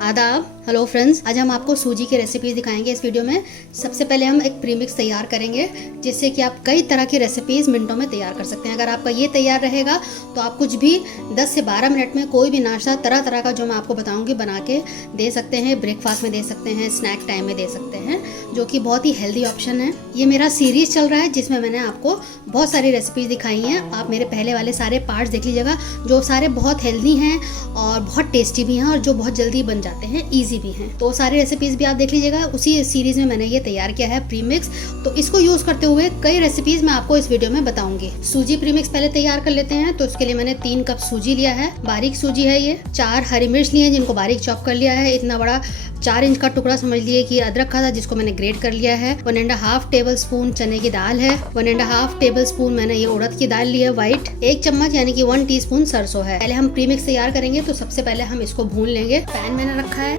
आदाब। Hello friends, आज हम आपको सूजी की रेसिपीज दिखाएंगे इस वीडियो में। सबसे पहले हम एक प्रीमिक्स तैयार करेंगे जिससे कि आप कई तरह की रेसिपीज मिनटों में तैयार कर सकते हैं। अगर आपका ये तैयार रहेगा तो आप कुछ भी 10 से 12 मिनट में कोई भी नाश्ता तरह तरह का जो मैं आपको बताऊंगी बना के दे सकते हैं। ब्रेकफास्ट में दे सकते हैं, स्नैक टाइम में दे सकते हैं, जो कि बहुत ही हेल्दी ऑप्शन है। ये मेरा सीरीज चल रहा है जिसमें मैंने आपको बहुत सारी रेसिपीज दिखाई हैं। आप मेरे पहले वाले सारे पार्ट्स देख लीजिएगा, जो सारे बहुत हेल्दी हैं और बहुत टेस्टी भी हैं और जो बहुत जल्दी बन जाते हैं, ईजी भी हैं। तो सारी रेसिपीज भी आप देख लीजिएगा। उसी सीरीज में मैंने ये तैयार किया है प्रीमिक्स। तो इसको यूज करते हुए कई रेसिपीज मैं आपको इस वीडियो में बताऊंगी। सूजी प्रीमिक्स पहले तैयार कर लेते हैं। तो इसके लिए मैंने 3 कप सूजी लिया है, बारीक सूजी है ये। 4 हरी मिर्च लिए हैं जिनको बारीक चॉप कर लिया है। इतना बड़ा 4 इंच का टुकड़ा समझ लिए कि अदरक का था जिसको मैंने ग्रेट कर लिया है। 1.5 टेबल स्पून चने की दाल है। 1.5 टेबल स्पून मैंने ये उड़द की दाल ली है व्हाइट। 1 चम्मच यानी कि 1 टीस्पून सरसों है। पहले हम प्रीमिक्स तैयार करेंगे तो सबसे पहले हम इसको भून लेंगे। पैन मैंने रखा है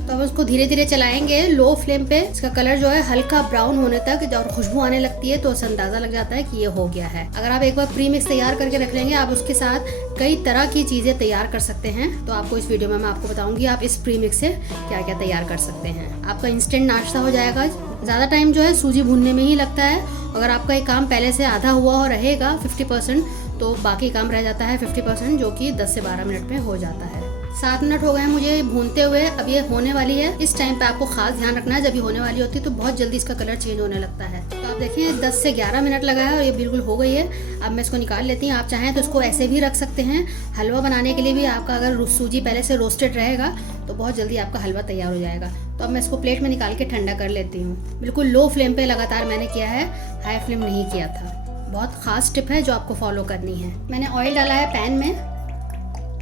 तो अब उसको धीरे धीरे चलाएंगे लो फ्लेम पे। इसका कलर जो है हल्का ब्राउन होने तक और खुशबू आने लगती है तो उससे अंदाजा लग जाता है कि ये हो गया है। अगर आप एक बार प्रीमिक्स तैयार करके रख लेंगे, आप उसके साथ कई तरह की चीजें तैयार कर सकते हैं। तो आपको इस वीडियो में मैं आपको बताऊंगी आप इस प्रीमिक्स से क्या क्या तैयार कर सकते हैं। आपका इंस्टेंट नाश्ता हो जाएगा। ज्यादा टाइम जो है सूजी भूनने में ही लगता है। अगर आपका एक काम पहले से आधा हुआ हो रहेगा 50%, तो बाकी काम रह जाता है 50%, जो कि 10 से 12 मिनट में हो जाता है। 7 मिनट हो गए हैं मुझे भूनते हुए। अब ये होने वाली है। इस टाइम पे आपको खास ध्यान रखना है, जब ये होने वाली होती है तो बहुत जल्दी इसका कलर चेंज होने लगता है। तो आप देखिए 10 से 11 मिनट लगा है और ये बिल्कुल हो गई है। अब मैं इसको निकाल लेती हूँ। आप चाहें तो इसको ऐसे भी रख सकते हैं। हलवा बनाने के लिए भी आपका अगर सूजी पहले से रोस्टेड रहेगा तो बहुत जल्दी आपका हलवा तैयार हो जाएगा। तो अब मैं इसको प्लेट में निकाल के ठंडा कर लेती हूँ। बिल्कुल लो फ्लेम पे लगातार मैंने किया है, हाई फ्लेम नहीं किया था। बहुत खास टिप है जो आपको फॉलो करनी है। मैंने ऑयल डाला है पैन में,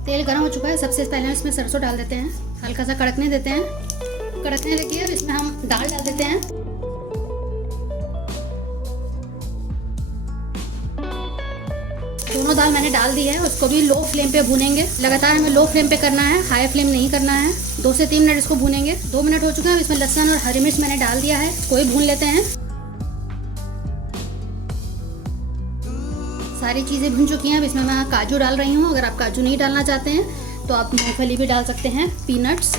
तेल गर्म हो चुका है। सबसे पहले इसमें सरसों डाल देते हैं, हल्का सा कड़कने देते हैं। कड़कने लगी है, इसमें हम दाल डाल देते हैं। दोनों दाल मैंने डाल दी है। उसको भी लो फ्लेम पे भूनेंगे। लगातार हमें लो फ्लेम पे करना है, हाई फ्लेम नहीं करना है। 2 से 3 मिनट इसको भूनेंगे। 2 मिनट हो चुके हैं। इसमें लहसुन और हरी मिर्च मैंने डाल दिया है, इसको भी भून लेते हैं। सारी चीज़ें भुन चुकी हैं। अब इसमें मैं काजू डाल रही हूँ। अगर आप काजू नहीं डालना चाहते हैं तो आप मूंगफली भी डाल सकते हैं, पीनट्स।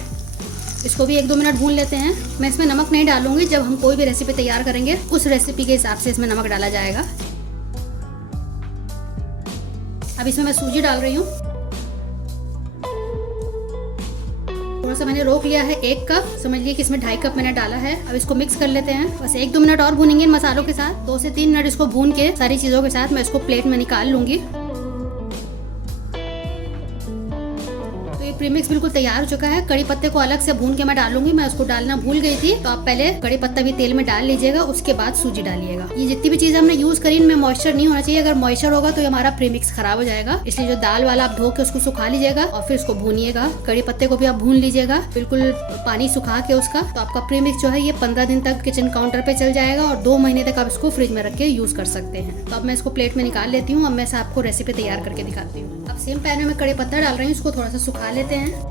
इसको भी 1-2 मिनट भून लेते हैं। मैं इसमें नमक नहीं डालूंगी। जब हम कोई भी रेसिपी तैयार करेंगे उस रेसिपी के हिसाब से इसमें नमक डाला जाएगा। अब इसमें मैं सूजी डाल रही हूँ। थोड़ा सा मैंने रोक लिया है, 1 कप समझ लीजिए कि इसमें 2.5 कप मैंने डाला है। अब इसको मिक्स कर लेते हैं। बस 1-2 मिनट और भूनेंगे इन मसालों के साथ। 2 से 3 मिनट इसको भून के सारी चीजों के साथ मैं इसको प्लेट में निकाल लूंगी। तो ये प्रीमिक्स बिल्कुल तैयार हो चुका है। कड़ी पत्ते को अलग से भून के मैं डालूंगी। मैं उसको डालना भूल गई थी, तो आप पहले कड़ी पत्ता भी तेल में डाल लीजिएगा, उसके बाद सूजी डालिएगा। ये जितनी भी चीजें हमने यूज करी इनमें मॉइस्चर नहीं होना चाहिए। अगर मॉइस्चर होगा तो हमारा प्रीमिक्स खराब हो जाएगा। इसलिए जो दाल वाला आप धो के उसको सुखा लीजिएगा और फिर उसको भूनिएगा। कड़ी पत्ते को भी आप भून लीजिएगा, बिल्कुल पानी सुखा के उसका। तो आपका प्रीमिक्स जो है ये 15 दिन तक किचन काउंटर पे चल जाएगा और 2 महीने तक आप इसको फ्रिज में रख के यूज कर सकते हैं। तो अब मैं इसको प्लेट में निकाल लेती हूँ। अब मैं आपको रेसिपी तैयार करके दिखाती हूँ। अब सेम पैन में मैं कड़ी पत्ता डाल रही हूँ, इसको थोड़ा सा सुखा लेते हैं।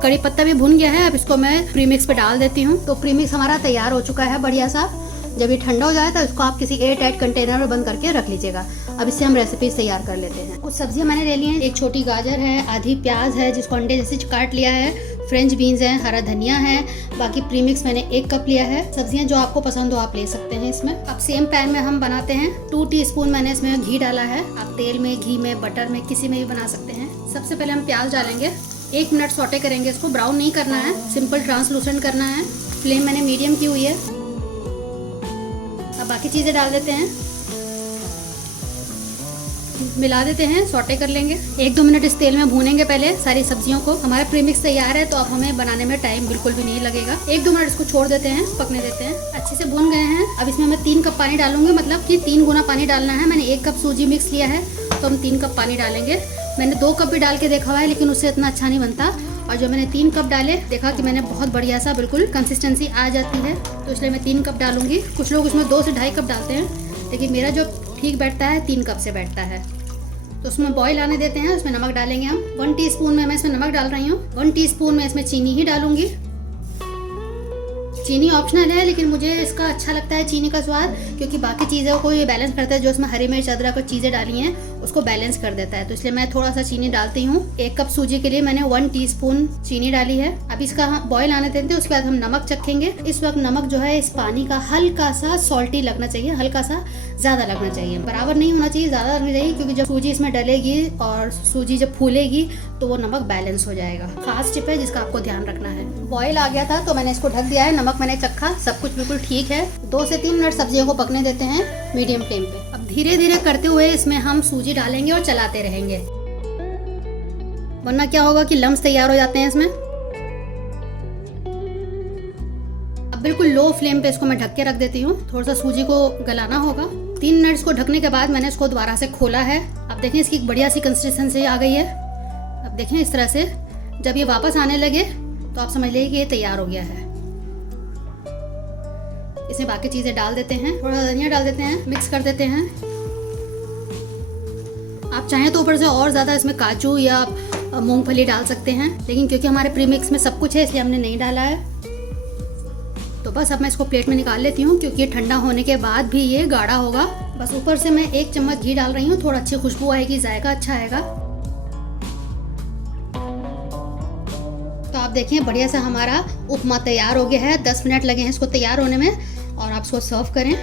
कड़ी पत्ता भी भुन गया है। अब इसको मैं प्रीमिक्स पे डाल देती हूँ। तो प्रीमिक्स हमारा तैयार हो चुका है बढ़िया सा। जब ये ठंडा हो जाए तो इसको आप किसी एयर टाइट कंटेनर में बंद करके रख लीजिएगा। अब इससे हम रेसिपीज तैयार कर लेते हैं। कुछ सब्जियां मैंने ले ली हैं। 1 छोटी गाजर है, आधी प्याज है जिसको अंडे जैसे काट लिया है, फ्रेंच बीन्स है, हरा धनिया है। बाकी प्रीमिक्स मैंने 1 कप लिया है। सब्जियां जो आपको पसंद हो आप ले सकते हैं इसमें। अब सेम पैन में हम बनाते हैं। 2 टीस्पून मैंने इसमें घी डाला है। आप तेल में, घी में, बटर में, किसी में भी बना सकते हैं। सबसे पहले हम प्याज डालेंगे। 1 मिनट सौटे करेंगे इसको। ब्राउन नहीं करना है, सिंपल ट्रांसलूसेंट करना है। फ्लेम मैंने मीडियम की हुई है। अब बाकी चीज़ें डाल देते हैं, मिला देते हैं, सौटे कर लेंगे। 1-2 मिनट इस तेल में भूनेंगे पहले सारी सब्जियों को। हमारा प्रीमिक्स तैयार है तो अब हमें बनाने में टाइम बिल्कुल भी नहीं लगेगा। 1-2 मिनट इसको छोड़ देते हैं, पकने देते हैं। अच्छे से भून गए हैं। अब इसमें मैं 3 कप पानी डालूंगी, मतलब कि 3 गुना पानी डालना है। मैंने 1 कप सूजी मिक्स लिया है तो हम 3 कप पानी डालेंगे। मैंने 2 कप भी डाल के देखा हुआ है लेकिन उससे इतना अच्छा नहीं बनता। और जो मैंने 3 कप डाले देखा कि मैंने बहुत बढ़िया सा बिल्कुल कंसिस्टेंसी आ जाती है, तो इसलिए मैं 3 कप डालूंगी। कुछ लोग इसमें 2 से 2.5 कप डालते हैं, लेकिन मेरा जो ठीक बैठता है 3 कप से बैठता है। तो उसमें बॉईल आने देते हैं। उसमें नमक डालेंगे हम। 1 टीस्पून में मैं इसमें नमक डाल रही हूँ। 1 टीस्पून में इसमें चीनी ही डालूंगी। चीनी ऑप्शनल है, लेकिन मुझे इसका अच्छा लगता है चीनी का स्वाद, क्योंकि बाकी चीज़ों को ये बैलेंस करता है। जो इसमें हरी मिर्च, अदरक और चीज़ें डाली हैं उसको बैलेंस कर देता है, तो इसलिए मैं थोड़ा सा चीनी डालती हूँ। 1 कप सूजी के लिए मैंने 1 टीस्पून चीनी डाली है। अब इसका बॉयल आने देते हैं, उसके बाद हम नमक चखेंगे। इस वक्त नमक जो है इस पानी का हल्का सा सॉल्टी लगना चाहिए, हल्का सा, ज़्यादा लगना चाहिए, बराबर नहीं होना चाहिए, ज़्यादा लगना चाहिए, क्योंकि जब सूजी इसमें डलेगी और सूजी जब फूलेगी तो वो नमक बैलेंस हो जाएगा। खास टिप है जिसका आपको ध्यान रखना है। बॉयल आ गया था तो मैंने इसको ढक दिया है, नमक मैंने चखा, सब कुछ बिल्कुल ठीक है। 2 से 3 मिनट सब्जियों को पकने देते हैं मीडियम फ्लेम पे। अब धीरे धीरे करते हुए इसमें हम सूजी डालेंगे और चलाते रहेंगे, वरना क्या होगा कि लम्स तैयार हो जाते हैं इसमें। अब बिल्कुल लो फ्लेम पे इसको मैं ढक के रख देती हूँ, थोड़ा सा सूजी को गलाना होगा। 3 मिनट इसको ढकने के बाद मैंने इसको दोबारा से खोला है। अब देखें इसकी बढ़िया सी कंसिस्टेंसी आ गई है। अब देखें इस तरह से जब ये वापस आने लगे तो आप समझ लीजिए कि ये तैयार हो गया है। इसमें बाकी चीज़ें डाल देते हैं, थोड़ा धनिया डाल देते हैं, मिक्स कर देते हैं। आप चाहें तो ऊपर से और ज़्यादा इसमें काजू या मूंगफली डाल सकते हैं, लेकिन क्योंकि हमारे प्रीमिक्स में सब कुछ है इसलिए हमने नहीं डाला है। तो बस अब मैं इसको प्लेट में निकाल लेती हूँ, क्योंकि ठंडा होने के बाद भी ये गाढ़ा होगा। बस ऊपर से मैं 1 चम्मच घी डाल रही हूँ, थोड़ा अच्छी खुशबू आएगी, जायका अच्छा आएगा। तो आप देखें बढ़िया से हमारा उपमा तैयार हो गया है। 10 मिनट लगे हैं इसको तैयार होने में, और आप इसको सर्व करें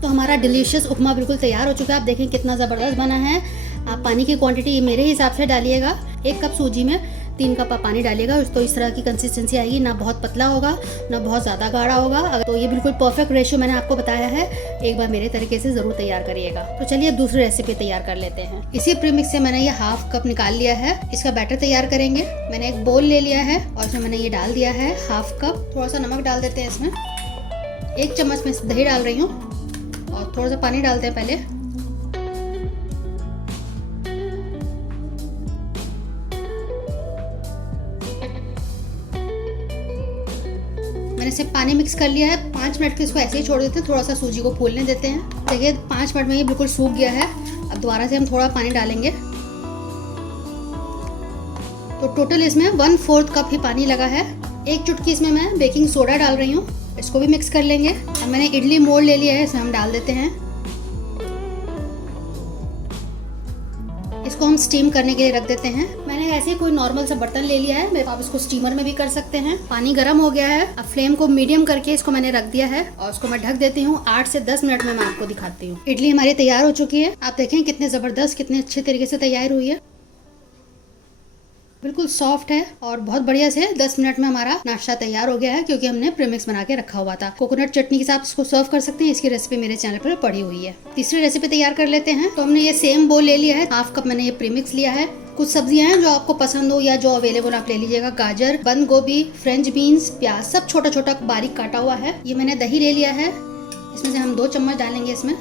तो हमारा डिलीशियस उपमा बिल्कुल तैयार हो चुका है। आप देखें कितना ज़बरदस्त बना है। आप पानी की क्वांटिटी मेरे हिसाब से डालिएगा। 1 कप सूजी में 3 कप आप पानी डालिएगा, तो इस तरह की कंसिस्टेंसी आएगी, ना बहुत पतला होगा ना बहुत ज़्यादा गाढ़ा होगा। तो ये बिल्कुल परफेक्ट रेशियो मैंने आपको बताया है, एक बार मेरे तरीके से ज़रूर तैयार करिएगा। तो चलिए अब दूसरी रेसिपी तैयार कर लेते हैं। इसी प्रीमिक्स से मैंने ये 1/2 कप निकाल लिया है, इसका बैटर तैयार करेंगे। मैंने एक बोल ले लिया है और इसमें मैंने ये डाल दिया है 1/2 कप। थोड़ा सा नमक डाल देते हैं इसमें, 1 चम्मच में दही डाल रही हूँ, और थोड़ा सा पानी डालते हैं पहले। मैंने इसे पानी मिक्स कर लिया है। 5 मिनट के इसको ऐसे ही छोड़ देते हैं, थोड़ा सा सूजी को फूलने देते हैं। देखिए 5 मिनट में ये बिल्कुल सूख गया है। अब दोबारा से हम थोड़ा पानी डालेंगे, तो टोटल इसमें 1/4 कप ही पानी लगा है। 1 चुटकी इसमें मैं बेकिंग सोडा डाल रही हूँ, इसको भी मिक्स कर लेंगे। अब मैंने इडली मोल्ड ले लिया है, इसमें हम डाल देते हैं। इसको हम स्टीम करने के लिए रख देते हैं। मैंने ऐसे कोई नॉर्मल सा बर्तन ले लिया है, आप इसको स्टीमर में भी कर सकते हैं। पानी गर्म हो गया है, अब फ्लेम को मीडियम करके इसको मैंने रख दिया है, और इसको मैं ढक देती हूँ। 8 से 10 मिनट में मैं आपको दिखाती हूँ। इडली हमारी तैयार हो चुकी है। आप देखें कितने ज़बरदस्त, कितने अच्छे तरीके से तैयार हुई है, बिल्कुल सॉफ्ट है और बहुत बढ़िया से 10 मिनट में हमारा नाश्ता तैयार हो गया है, क्योंकि हमने प्रीमिक्स बना के रखा हुआ था। कोकोनट चटनी के साथ इसको सर्व कर सकते हैं। इसकी रेसिपी मेरे चैनल पर पड़ी हुई है। तीसरी रेसिपी तैयार कर लेते हैं। तो हमने ये सेम बोल ले लिया है, 1/2 कप मैंने ये प्रीमिक्स लिया है। कुछ सब्जियां हैं जो आपको पसंद हो या जो अवेलेबल आप ले लीजिएगा। गाजर, बंद गोभी, फ्रेंच बीन्स, प्याज, सब छोटा छोटा बारीक काटा हुआ है। ये मैंने दही ले लिया है, इसमें से हम 2 चम्मच डालेंगे, इसमें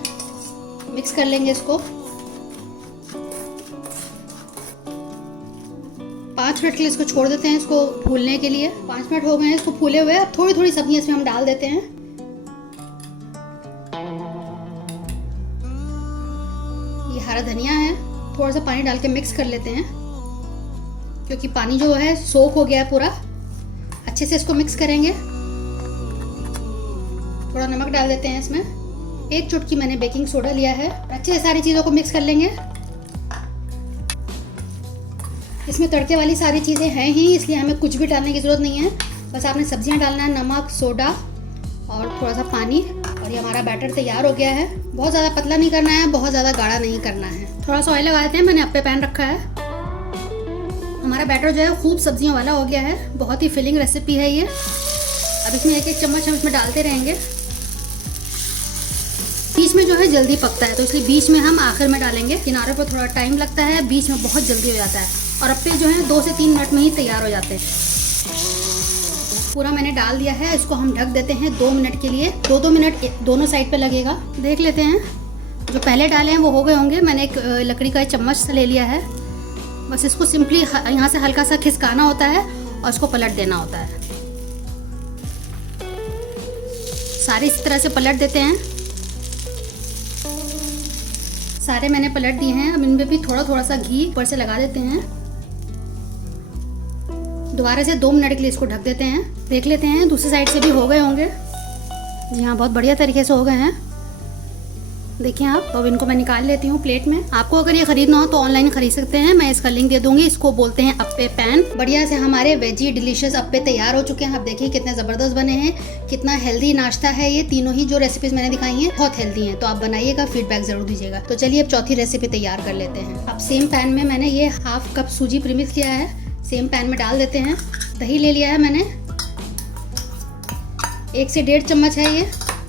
मिक्स कर लेंगे इसको। 5 मिनट के लिए इसको छोड़ देते हैं, इसको फूलने के लिए। 5 मिनट हो गए हैं इसको फूले हुए। अब थोड़ी थोड़ी सब्जियां इसमें हम डाल देते हैं। ये हरा धनिया है, थोड़ा सा पानी डाल के मिक्स कर लेते हैं, क्योंकि पानी जो है सोख हो गया है पूरा। अच्छे से इसको मिक्स करेंगे। थोड़ा नमक डाल देते हैं इसमें। 1 चुटकी मैंने बेकिंग सोडा लिया है। अच्छे से सारी चीज़ों को मिक्स कर लेंगे। इसमें तड़के वाली सारी चीज़ें हैं ही, इसलिए हमें कुछ भी डालने की ज़रूरत नहीं है। बस आपने सब्जियां डालना है, नमक, सोडा और थोड़ा सा पानी, और ये हमारा बैटर तैयार हो गया है। बहुत ज़्यादा पतला नहीं करना है, बहुत ज़्यादा गाढ़ा नहीं करना है। थोड़ा सा ऑयल लगा देते हैं, मैंने आप पे पैन रखा है। हमारा बैटर जो है खूब सब्जियों वाला हो गया है। बहुत ही फिलिंग रेसिपी है ये। अब इसमें 1-1 चम्मच हम इसमें डालते रहेंगे। बीच में जो है जल्दी पकता है, तो इसलिए बीच में हम आखिर में डालेंगे। किनारे पर थोड़ा टाइम लगता है, बीच में बहुत जल्दी हो जाता है, और अब पे जो है 2 से 3 मिनट में ही तैयार हो जाते हैं। पूरा मैंने डाल दिया है, इसको हम ढक देते हैं 2 मिनट के लिए। 2-2 मिनट दोनों साइड पे लगेगा। देख लेते हैं, जो पहले डाले हैं वो हो गए होंगे। मैंने एक लकड़ी का चम्मच ले लिया है। बस इसको सिंपली यहाँ से हल्का सा खिसकाना होता है और इसको पलट देना होता है। सारे इस तरह से पलट देते हैं। सारे मैंने पलट दिए हैं। अब इनमें भी थोड़ा थोड़ा सा घी ऊपर से लगा देते हैं। दोबारा से 2 मिनट के लिए इसको ढक देते हैं। देख लेते हैं दूसरी साइड से भी हो गए होंगे। जी हाँ, बहुत बढ़िया तरीके से हो गए हैं। देखिए आप, तो अब इनको मैं निकाल लेती हूँ प्लेट में। आपको अगर ये खरीदना हो तो ऑनलाइन खरीद सकते हैं, मैं इसका लिंक दे दूंगी। इसको बोलते हैं अप्पे पैन। बढ़िया से हमारे वेजी डिलीशियस अप्पे तैयार हो चुके हैं। आप देखिए कितने ज़बरदस्त बने हैं, कितना हेल्दी नाश्ता है ये। तीनों ही जो रेसिपीज मैंने दिखाई हैं बहुत हेल्दी हैं, तो आप बनाइएगा, फीडबैक जरूर दीजिएगा। तो चलिए अब चौथी रेसिपी तैयार कर लेते हैं। अब सेम पैन में मैंने ये हाफ कप सूजी प्रीमिक्स लिया है, सेम पैन में डाल देते हैं। दही ले लिया है मैंने, 1 से 1.5 चम्मच है ये।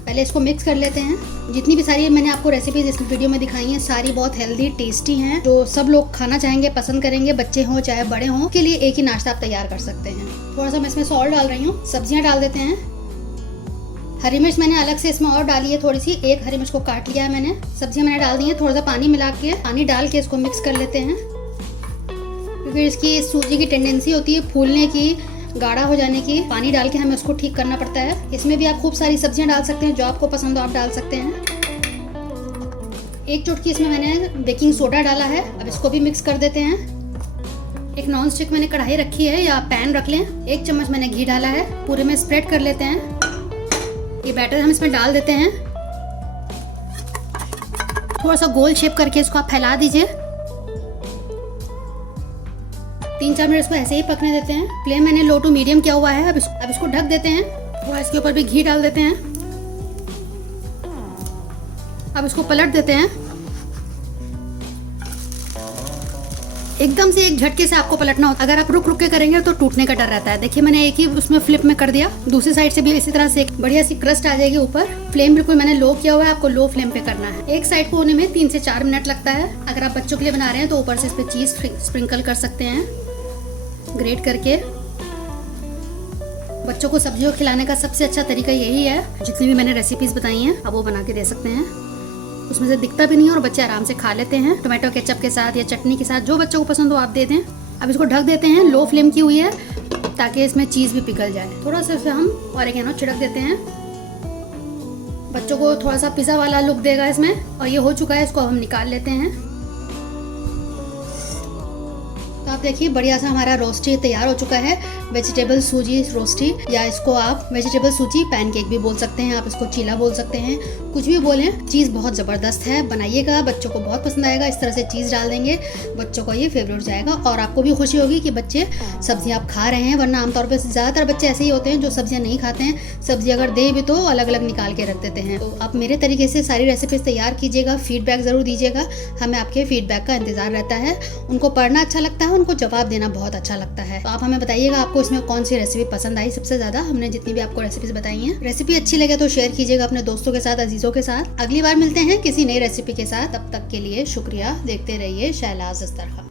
पहले इसको मिक्स कर लेते हैं। जितनी भी सारी मैंने आपको रेसिपीज इस वीडियो में दिखाई हैं सारी बहुत हेल्दी टेस्टी हैं, जो सब लोग खाना चाहेंगे, पसंद करेंगे, बच्चे हों चाहे बड़े हों, के लिए एक ही नाश्ता आप तैयार कर सकते हैं। थोड़ा सा मैं इसमें सॉल्ट डाल रही हूँ। सब्जियां डाल देते हैं। हरी मिर्च मैंने अलग से इसमें और डाली है थोड़ी सी, 1 हरी मिर्च को काट लिया है मैंने। सब्जियां मैंने डाल दी है। थोड़ा सा पानी मिला के, पानी डाल के इसको मिक्स कर लेते हैं, क्योंकि इसकी सूजी की टेंडेंसी होती है फूलने की, गाढ़ा हो जाने की। पानी डाल के हमें उसको ठीक करना पड़ता है। इसमें भी आप खूब सारी सब्जियां डाल सकते हैं, जो आपको पसंद हो आप डाल सकते हैं। 1 चुटकी इसमें मैंने बेकिंग सोडा डाला है। अब इसको भी मिक्स कर देते हैं। एक नॉन स्टिक मैंने कढ़ाई रखी है या पैन रख लें, 1 चम्मच मैंने घी डाला है। पूरे में स्प्रेड कर लेते हैं। ये बैटर हम इसमें डाल देते हैं। थोड़ा सा गोल शेप करके इसको आप फैला दीजिए। 3-4 मिनट इसको ऐसे ही पकने देते हैं। फ्लेम मैंने लो टू मीडियम किया हुआ है। अब इसको ढक देते हैं। थोड़ा इसके ऊपर भी घी डाल देते हैं। अब इसको पलट देते हैं। एकदम से एक झटके से आपको पलटना होता है। अगर आप रुक रुक के करेंगे तो टूटने का डर रहता है। देखिए मैंने एक ही उसमें फ्लिप में कर दिया। दूसरी साइड से भी इसी तरह से बढ़िया सी क्रस्ट आ जाएगी ऊपर। फ्लेम बिल्कुल मैंने लो किया हुआ है, आपको लो फ्लेम पे करना है। एक साइड को होने में 3 से 4 मिनट लगता है। अगर आप बच्चों के लिए बना रहे हैं तो ऊपर से इस पे चीज स्प्रिंकल कर सकते हैं ग्रेट करके। बच्चों को सब्जियों खिलाने का सबसे अच्छा तरीका यही है। जितनी भी मैंने रेसिपीज बताई हैं अब वो बना के दे सकते हैं। उसमें से दिखता भी नहीं है और बच्चे आराम से खा लेते हैं। टोमेटो केचप के साथ या चटनी के साथ, जो बच्चों को पसंद हो आप दे दें। अब इसको ढक देते हैं। लो फ्लेम की हुई है ताकि इसमें चीज़ भी पिघल जाए। थोड़ा सा हम ऑरिगेनो छिड़क देते हैं। बच्चों को थोड़ा सा पिज़्ज़ा वाला लुक देगा इसमें। और ये हो चुका है, इसको हम निकाल लेते हैं। तो आप देखिए बढ़िया सा हमारा रोस्टी तैयार हो चुका है। वेजिटेबल सूजी रोस्टी, या इसको आप वेजिटेबल सूजी पैनकेक भी बोल सकते हैं, आप इसको चीला बोल सकते हैं, कुछ भी बोलें। चीज़ बहुत ज़बरदस्त है, बनाइएगा, बच्चों को बहुत पसंद आएगा। इस तरह से चीज़ डाल देंगे, बच्चों को ये फेवरेट हो जाएगा और आपको भी खुशी होगी कि बच्चे सब्जियां आप खा रहे हैं। वरना आमतौर पर ज़्यादातर बच्चे ऐसे ही होते हैं जो सब्जियां नहीं खाते हैं। सब्जी अगर दे भी तो अलग अलग निकाल के रख देते हैं। तो आप मेरे तरीके से सारी रेसिपीज तैयार कीजिएगा, फीडबैक ज़रूर दीजिएगा। हमें आपके फीडबैक का इंतज़ार रहता है। उनको पढ़ना अच्छा लगता है, उनको जवाब देना बहुत अच्छा लगता है। तो आप हमें बताइएगा आपको इसमें कौन सी रेसिपी पसंद आई सबसे ज़्यादा। हमने जितनी भी आपको रेसिपीज बताई हैं, रेसिपी अच्छी लगे तो शेयर कीजिएगा अपने दोस्तों के साथ, अजीजों के साथ। अगली बार मिलते हैं किसी नई रेसिपी के साथ। तब तक के लिए शुक्रिया। देखते रहिए शहलाज दस्तरखान।